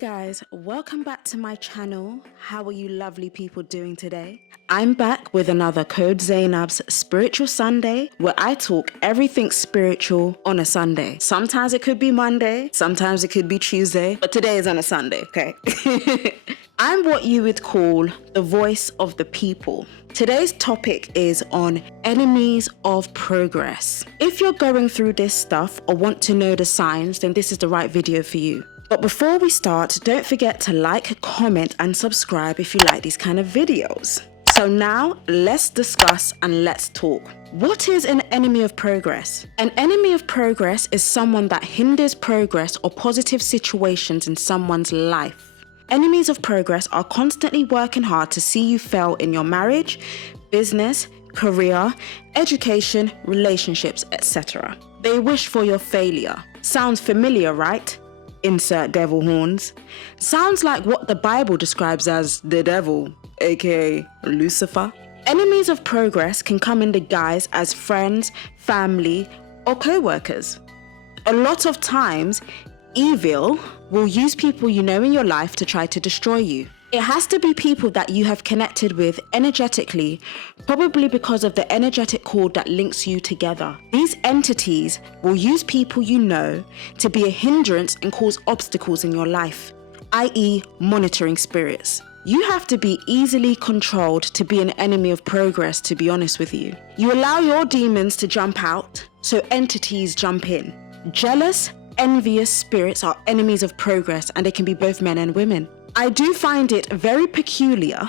guys, welcome back to my channel. How are you lovely people doing today? I'm back with another codezainab's Spiritual Sunday, where I talk everything spiritual on a Sunday. Sometimes it could be Monday, sometimes it could be Tuesday, but today is on a Sunday, okay? I'm what you would call the voice of the people. Today's topic is on enemies of progress. If you're going through this stuff or want to know the signs, then this is the right video for you. But before we start, don't forget to like, comment, and subscribe if you like these kind of videos. So now, let's discuss and let's talk. What is an enemy of progress? An enemy of progress is someone that hinders progress or positive situations in someone's life. Enemies of progress are constantly working hard to see you fail in your marriage, business, career, education, relationships, etc. They wish for your failure. Sounds familiar, right? Insert devil horns. Sounds like what the Bible describes as the devil, aka Lucifer. Enemies of progress can come in the guise as friends, family, or co-workers. A lot of times, evil will use people you know in your life to try to destroy you. It has to be people that you have connected with energetically, probably because of the energetic cord that links you together. These entities will use people you know to be a hindrance and cause obstacles in your life, i.e. monitoring spirits. You have to be easily controlled to be an enemy of progress, to be honest with you. You allow your demons to jump out, so entities jump in. Jealous, envious spirits are enemies of progress, and they can be both men and women. I do find it very peculiar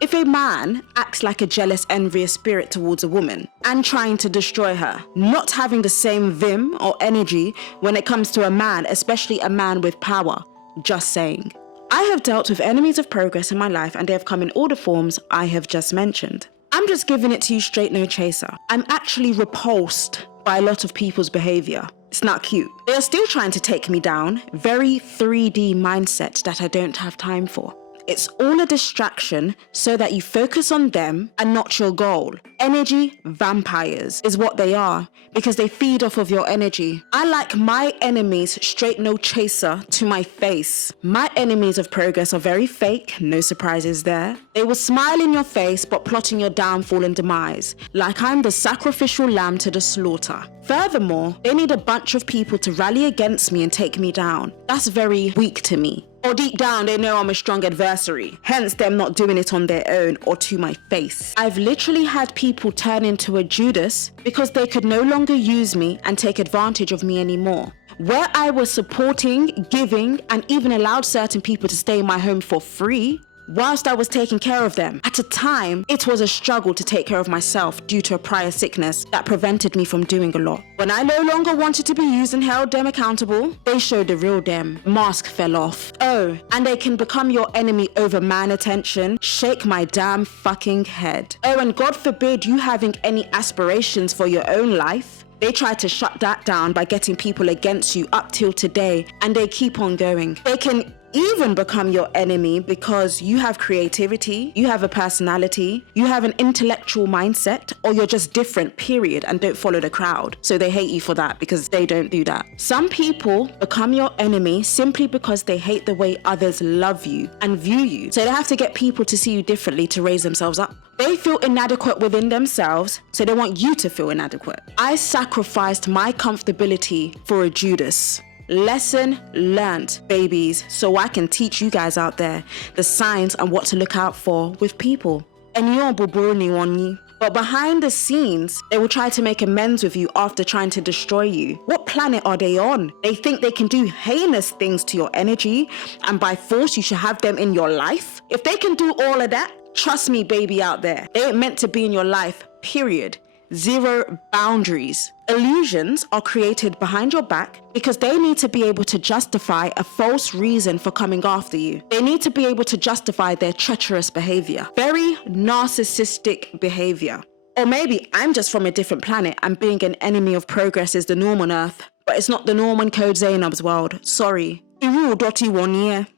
if a man acts like a jealous, envious spirit towards a woman and trying to destroy her, not having the same vim or energy when it comes to a man, especially a man with power. Just saying. I have dealt with enemies of progress in my life, and they have come in all the forms I have just mentioned. I'm just giving it to you straight, no chaser. I'm actually repulsed by a lot of people's behavior. It's not cute. They are still trying to take me down. Very 3D mindset that I don't have time for. It's all a distraction so that you focus on them and not your goal. Energy vampires is what they are, because they feed off of your energy. I like my enemies straight, no chaser, to my face. My enemies of progress are very fake, no surprises there. They will smile in your face but plotting your downfall and demise, like I'm the sacrificial lamb to the slaughter. Furthermore, they need a bunch of people to rally against me and take me down. That's very weak to me. Or deep down, they know I'm a strong adversary, hence them not doing it on their own or to my face. I've literally had people turn into a Judas because they could no longer use me and take advantage of me anymore. Where I was supporting, giving, and even allowed certain people to stay in my home for free, whilst I was taking care of them. At a time, it was a struggle to take care of myself due to a prior sickness that prevented me from doing a lot. When I no longer wanted to be used and held them accountable, they showed the real them. Mask fell off. Oh, and they can become your enemy over man attention. Shake my damn fucking head. Oh, and God forbid you having any aspirations for your own life. They try to shut that down by getting people against you up till today, and they keep on going. They can even become your enemy because you have creativity, you have a personality, you have an intellectual mindset, or you're just different, period, and don't follow the crowd. So they hate you for that because they don't do that. Some people become your enemy simply because they hate the way others love you and view you. So they have to get people to see you differently to raise themselves up. They feel inadequate within themselves, so they want you to feel inadequate. I sacrificed my comfortability for a Judas. Lesson learned, babies, so I can teach you guys out there the signs and what to look out for with people. And you're buburuni on you. But behind the scenes, they will try to make amends with you after trying to destroy you. What planet are they on? They think they can do heinous things to your energy, and by force you should have them in your life? If they can do all of that, trust me, baby out there, they ain't meant to be in your life, period. Zero boundaries. Illusions are created behind your back because they need to be able to justify a false reason for coming after you. They need to be able to justify their treacherous behavior. Very narcissistic behavior. Or maybe I'm just from a different planet and being an enemy of progress is the norm on Earth, but it's not the norm in codezainab's world. Sorry.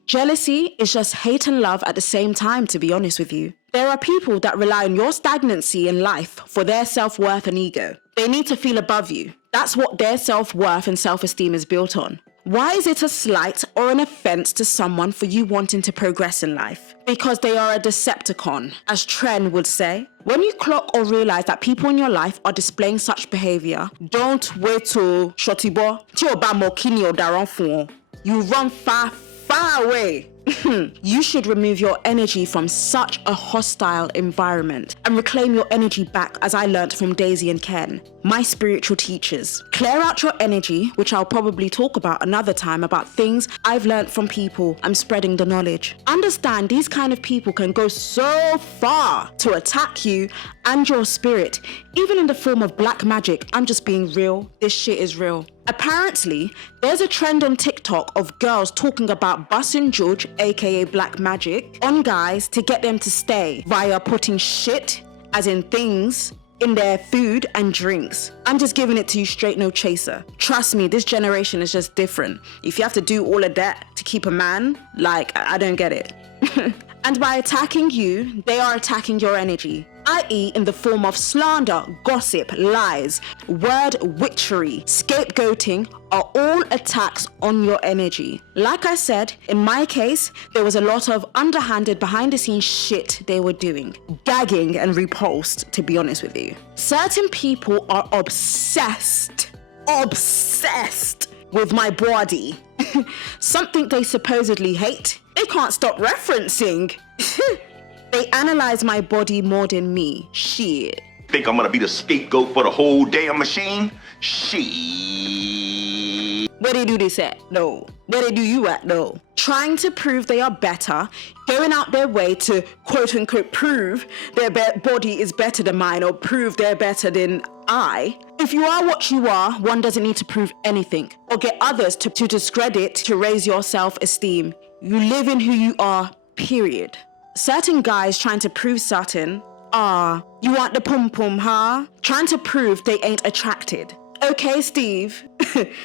Jealousy is just hate and love at the same time, to be honest with you. There are people that rely on your stagnancy in life for their self-worth and ego. They need to feel above you. That's what their self-worth and self-esteem is built on. Why is it a slight or an offense to someone for you wanting to progress in life? Because they are a Decepticon, as Tren would say. When you clock or realize that people in your life are displaying such behavior, don't wait till Shotibo, you run far away. You should remove your energy from such a hostile environment and reclaim your energy back, as I learnt from Daisy and Ken, my spiritual teachers. Clear out your energy, which I'll probably talk about another time, about things I've learnt from people. I'm spreading the knowledge. Understand these kind of people can go so far to attack you and your spirit, even in the form of black magic. I'm just being real. This shit is real. Apparently, there's a trend on TikTok of girls talking about busing George, aka black magic, on guys to get them to stay via putting shit, as in things, in their food and drinks. I'm just giving it to you straight, no chaser. Trust me, this generation is just different. If you have to do all of that to keep a man, like, I don't get it. And by attacking you, they are attacking your energy, i.e. in the form of slander, gossip, lies, word witchery, scapegoating are all attacks on your energy. Like I said, in my case, there was a lot of underhanded behind the scenes shit they were doing. Gagging and repulsed, to be honest with you. Certain people are obsessed with my body. Something they supposedly hate, they can't stop referencing. They analyze my body more than me. Shit. Think I'm gonna be the scapegoat for the whole damn machine? Shit. Where they do this at? No. Where they do you at? No. Trying to prove they are better, going out their way to quote unquote prove their body is better than mine, or prove they're better than I. If you are what you are, one doesn't need to prove anything or get others to discredit to raise your self-esteem. You live in who you are, period. Certain guys trying to prove certain, you want the pum-pum, huh? Trying to prove they ain't attracted. Okay, Steve,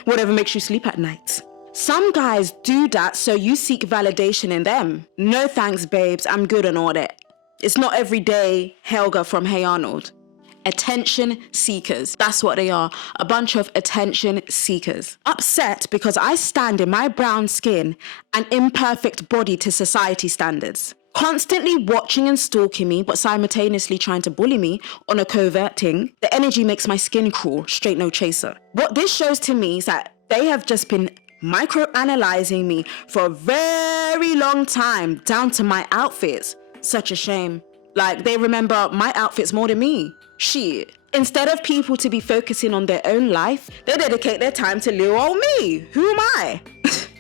whatever makes you sleep at night. Some guys do that so you seek validation in them. No thanks, babes, I'm good and all that. It's not every day Helga from Hey Arnold. Attention seekers, that's what they are, a bunch of attention seekers. Upset because I stand in my brown skin and imperfect body to society standards. Constantly watching and stalking me, but simultaneously trying to bully me on a covert thing. The energy makes my skin crawl, straight no chaser. What this shows to me is that they have just been micro-analyzing me for a very long time, down to my outfits. Such a shame. Like, they remember my outfits more than me. Shit. Instead of people to be focusing on their own life, they dedicate their time to little old me. Who am I?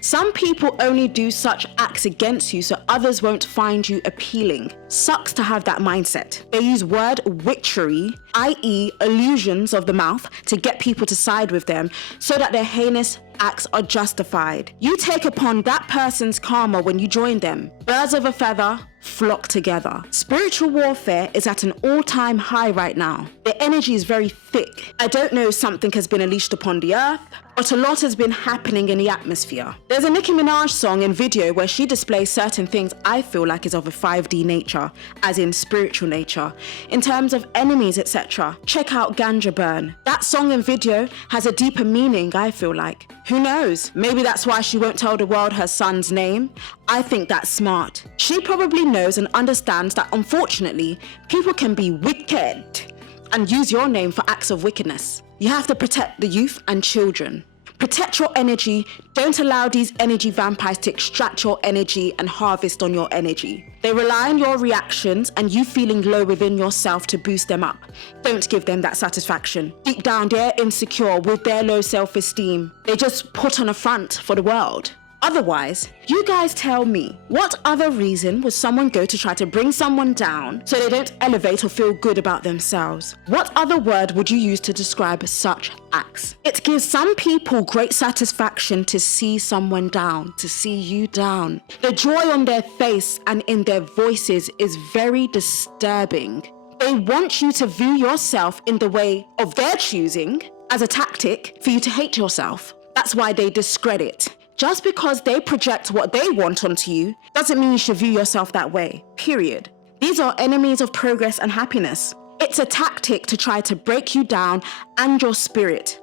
Some people only do such acts against you so others won't find you appealing. Sucks to have that mindset. They use word witchery, i.e. illusions of the mouth, to get people to side with them so that their heinous acts are justified. You take upon that person's karma when you join them. Birds of a feather flock together. Spiritual warfare is at an all-time high right now. The energy is very thick. I don't know if something has been unleashed upon the earth, but a lot has been happening in the atmosphere. There's a Nicki Minaj song and video where she displays certain things I feel like is of a 5D nature, as in spiritual nature, in terms of enemies, etc. Check out Ganja Burn. That song and video has a deeper meaning, I feel like. Who knows? Maybe that's why she won't tell the world her son's name. I think that's smart. She probably knows and understands that unfortunately, people can be wicked and use your name for acts of wickedness. You have to protect the youth and children. Protect your energy. Don't allow these energy vampires to extract your energy and harvest on your energy. They rely on your reactions and you feeling low within yourself to boost them up. Don't give them that satisfaction. Deep down, they're insecure with their low self-esteem. They just put on a front for the world. Otherwise, you guys tell me, what other reason would someone go to try to bring someone down so they don't elevate or feel good about themselves? What other word would you use to describe such acts? It gives some people great satisfaction to see someone down, to see you down. The joy on their face and in their voices is very disturbing. They want you to view yourself in the way of their choosing as a tactic for you to hate yourself. That's why they discredit. Just because they project what they want onto you doesn't mean you should view yourself that way, period. These are enemies of progress and happiness. It's a tactic to try to break you down and your spirit.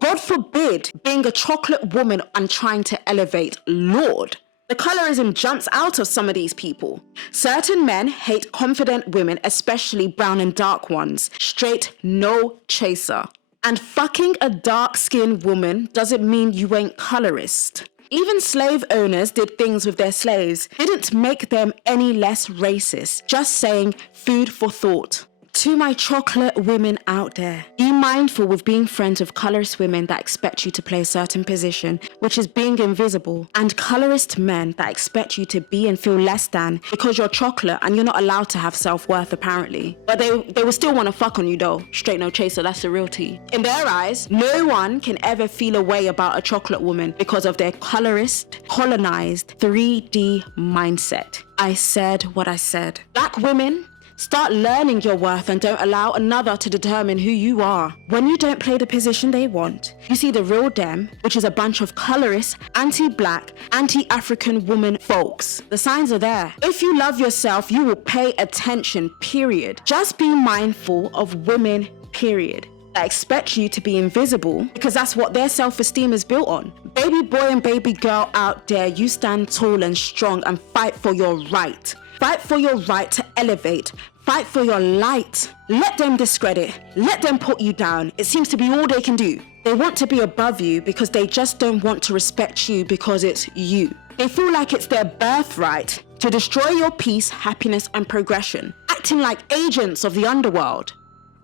God forbid being a chocolate woman and trying to elevate. Lord. The colorism jumps out of some of these people. Certain men hate confident women, especially brown and dark ones. Straight, no chaser. And fucking a dark-skinned woman doesn't mean you ain't colorist. Even slave owners did things with their slaves. Didn't make them any less racist. Just saying, food for thought. To my chocolate women out there, be mindful with being friends with colorist women that expect you to play a certain position, which is being invisible, and colorist men that expect you to be and feel less than because you're chocolate and you're not allowed to have self-worth apparently. But they will still want to fuck on you though. Straight no chaser, that's the real tea. In their eyes, no one can ever feel a way about a chocolate woman because of their colorist, colonized 3D mindset. I said what I said. Black women, start learning your worth and don't allow another to determine who you are. When you don't play the position they want, you see the real them, which is a bunch of colorist, anti-black, anti-African woman folks. The signs are there. If you love yourself, you will pay attention, period. Just be mindful of women, period, that expect you to be invisible because that's what their self-esteem is built on. Baby boy and baby girl out there, you stand tall and strong and fight for your right. Fight for your right to elevate. Fight for your light. Let them discredit. Let them put you down. It seems to be all they can do. They want to be above you because they just don't want to respect you because it's you. They feel like it's their birthright to destroy your peace, happiness, and progression, acting like agents of the underworld.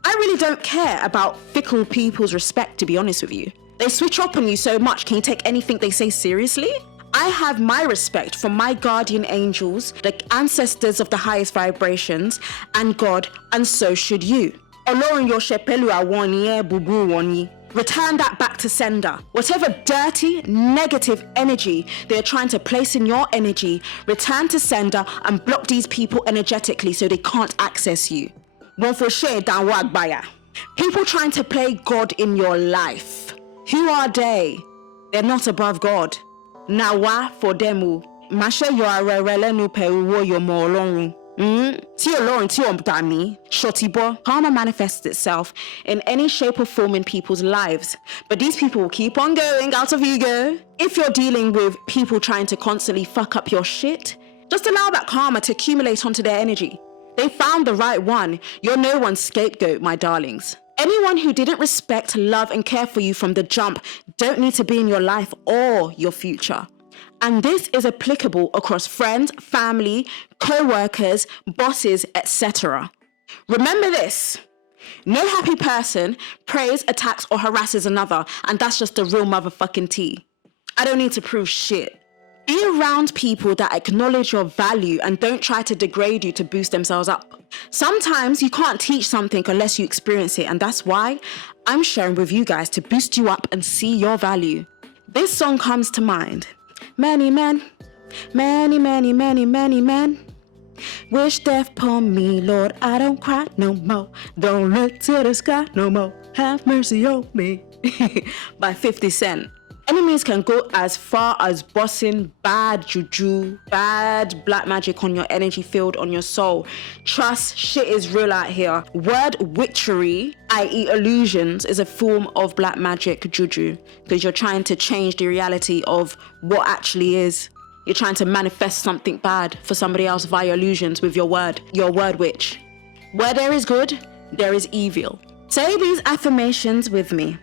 I really don't care about fickle people's respect, to be honest with you. They switch up on you so much, can you take anything they say seriously? I have my respect for my guardian angels, the ancestors of the highest vibrations, and God, and so should you. Return that back to sender. Whatever dirty, negative energy they're trying to place in your energy, return to sender and block these people energetically so they can't access you. People trying to play God in your life. Who are they? They're not above God. Nawa for demu. Masha you are relenu pe wo yo mo Olorun. Ti Olorun ti omdami. Shotibo. Karma manifests itself in any shape or form in people's lives. But these people will keep on going out of ego. If you're dealing with people trying to constantly fuck up your shit, just allow that karma to accumulate onto their energy. They found the right one. You're no one's scapegoat, my darlings. Anyone who didn't respect, love, and care for you from the jump don't need to be in your life or your future. And this is applicable across friends, family, co-workers, bosses, etc. Remember this. No happy person prays, attacks, or harasses another, and that's just the real motherfucking tea. I don't need to prove shit. Be around people that acknowledge your value and don't try to degrade you to boost themselves up. Sometimes you can't teach something unless you experience it, and that's why I'm sharing with you guys to boost you up and see your value. This song comes to mind. Many men, many, many, many, many men wish death upon me, Lord. I don't cry no more. Don't look to the sky no more. Have mercy on me. By 50 Cent. Enemies can go as far as bossing bad juju, bad black magic on your energy field, on your soul. Trust, shit is real out here. Word witchery, i.e. illusions, is a form of black magic juju because you're trying to change the reality of what actually is. You're trying to manifest something bad for somebody else via illusions with your word witch. Where there is good, there is evil. Say these affirmations with me,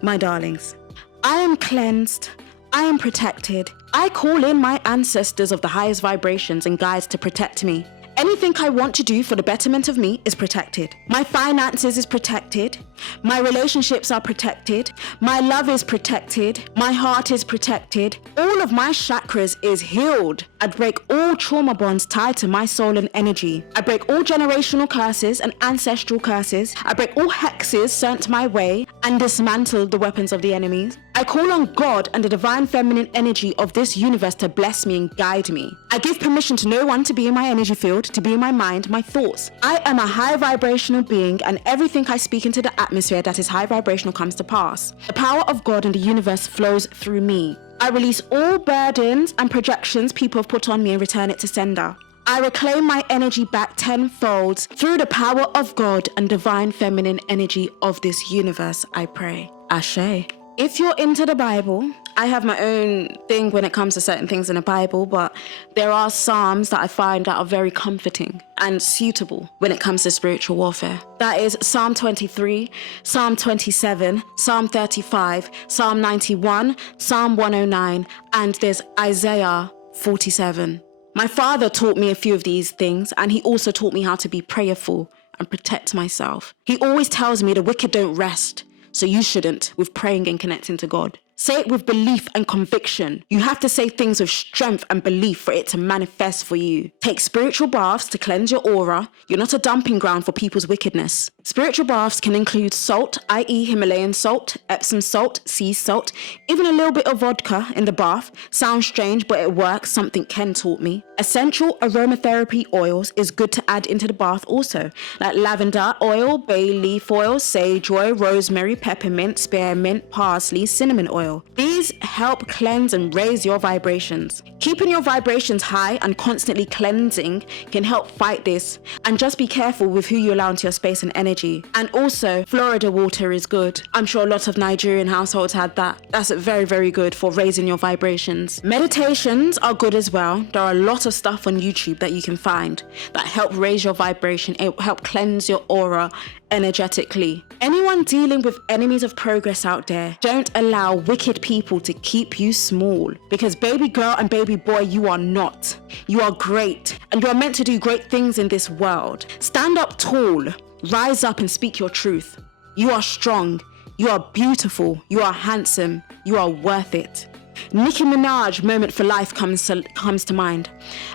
my darlings. I am cleansed. I am protected. I call in my ancestors of the highest vibrations and guides to protect me. Anything I want to do for the betterment of me is protected. My finances is protected. My relationships are protected. My love is protected. My heart is protected. All of my chakras is healed. I break all trauma bonds tied to my soul and energy. I break all generational curses and ancestral curses. I break all hexes sent my way and dismantle the weapons of the enemies. I call on God and the divine feminine energy of this universe to bless me and guide me. I give permission to no one to be in my energy field, to be in my mind, my thoughts. I am a high vibrational being, and everything I speak into the atmosphere that is high vibrational comes to pass. The power of God and the universe flows through me. I release all burdens and projections people have put on me and return it to sender. I reclaim my energy back tenfold through the power of God and divine feminine energy of this universe, I pray. Ashe. If you're into the Bible, I have my own thing when it comes to certain things in the Bible, but there are Psalms that I find that are very comforting and suitable when it comes to spiritual warfare. That is Psalm 23, Psalm 27, Psalm 35, Psalm 91, Psalm 109, and there's Isaiah 47. My father taught me a few of these things, and he also taught me how to be prayerful and protect myself. He always tells me the wicked don't rest, so you shouldn't, with praying and connecting to God. Say it with belief and conviction. You have to say things with strength and belief for it to manifest for you. Take spiritual baths to cleanse your aura. You're not a dumping ground for people's wickedness. Spiritual baths can include salt, i.e. Himalayan salt, Epsom salt, sea salt, even a little bit of vodka in the bath. Sounds strange, but it works, something Ken taught me. Essential aromatherapy oils is good to add into the bath also, like lavender oil, bay leaf oil, sage oil, rosemary, peppermint, spearmint, parsley, cinnamon oil. These help cleanse and raise your vibrations. Keeping your vibrations high and constantly cleansing can help fight this. And just be careful with who you allow into your space and energy. And also, Florida water is good. I'm sure lots of Nigerian households had that. That's very, very good for raising your vibrations. Meditations are good as well. There are a lot of stuff on YouTube that you can find that help raise your vibration, help cleanse your aura energetically. Anyone dealing with enemies of progress out there, don't allow wicked people to keep you small, because baby girl and baby boy, you are not. You are great, and you are meant to do great things in this world. Stand up tall, rise up and speak your truth. You are strong, you are beautiful, you are handsome, you are worth it. Nicki Minaj moment for life comes to mind,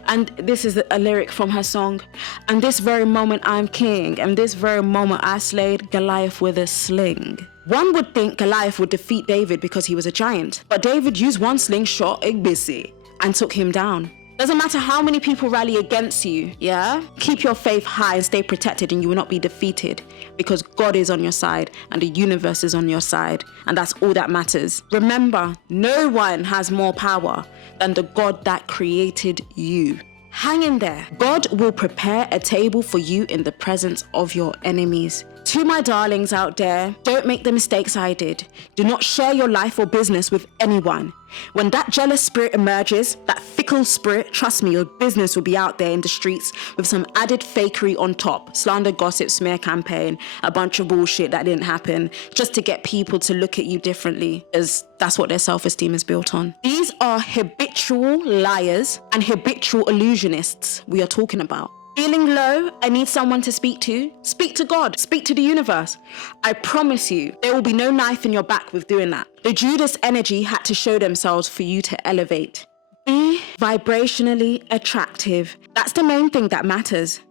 and this is a lyric from her song. And this very moment I'm king, and this very moment I slayed Goliath with a sling. One would think Goliath would defeat David because he was a giant, but David used one slingshot, Igbisi, and took him down. Doesn't matter how many people rally against you, yeah? Keep your faith high and stay protected, and you will not be defeated, because God is on your side and the universe is on your side, and that's all that matters. Remember, no one has more power than the God that created you. Hang in there. God will prepare a table for you in the presence of your enemies. To my darlings out there, don't make the mistakes I did. Do not share your life or business with anyone. When that jealous spirit emerges, that fickle spirit, trust me, your business will be out there in the streets with some added fakery on top. Slander, gossip, smear campaign, a bunch of bullshit that didn't happen, just to get people to look at you differently, as that's what their self-esteem is built on. These are habitual liars and habitual illusionists we are talking about. Feeling low, I need someone to speak to. Speak to God, speak to the universe. I promise you, there will be no knife in your back with doing that. The Judas energy had to show themselves for you to elevate. Be vibrationally attractive. That's the main thing that matters.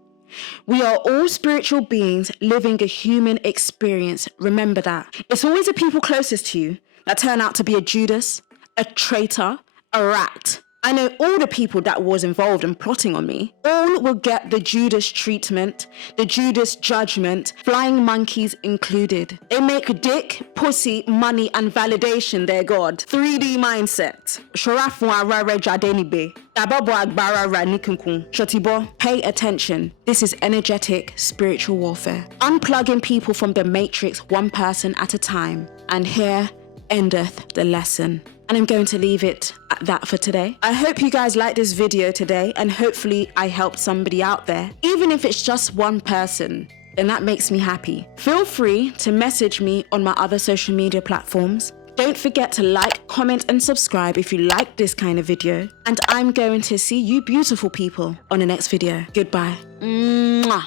We are all spiritual beings living a human experience. Remember that. It's always the people closest to you that turn out to be a Judas, a traitor, a rat. I know all the people that was involved in plotting on me. All will get the Judas treatment, the Judas judgment, flying monkeys included. They make dick, pussy, money, and validation their god. 3D mindset. Pay attention. This is energetic spiritual warfare. Unplugging people from the matrix one person at a time. And here endeth the lesson. And I'm going to leave it at that for today. I hope you guys liked this video today, and hopefully I helped somebody out there. Even if it's just one person, then that makes me happy. Feel free to message me on my other social media platforms. Don't forget to like, comment, and subscribe if you like this kind of video. And I'm going to see you beautiful people on the next video. Goodbye. Mwah.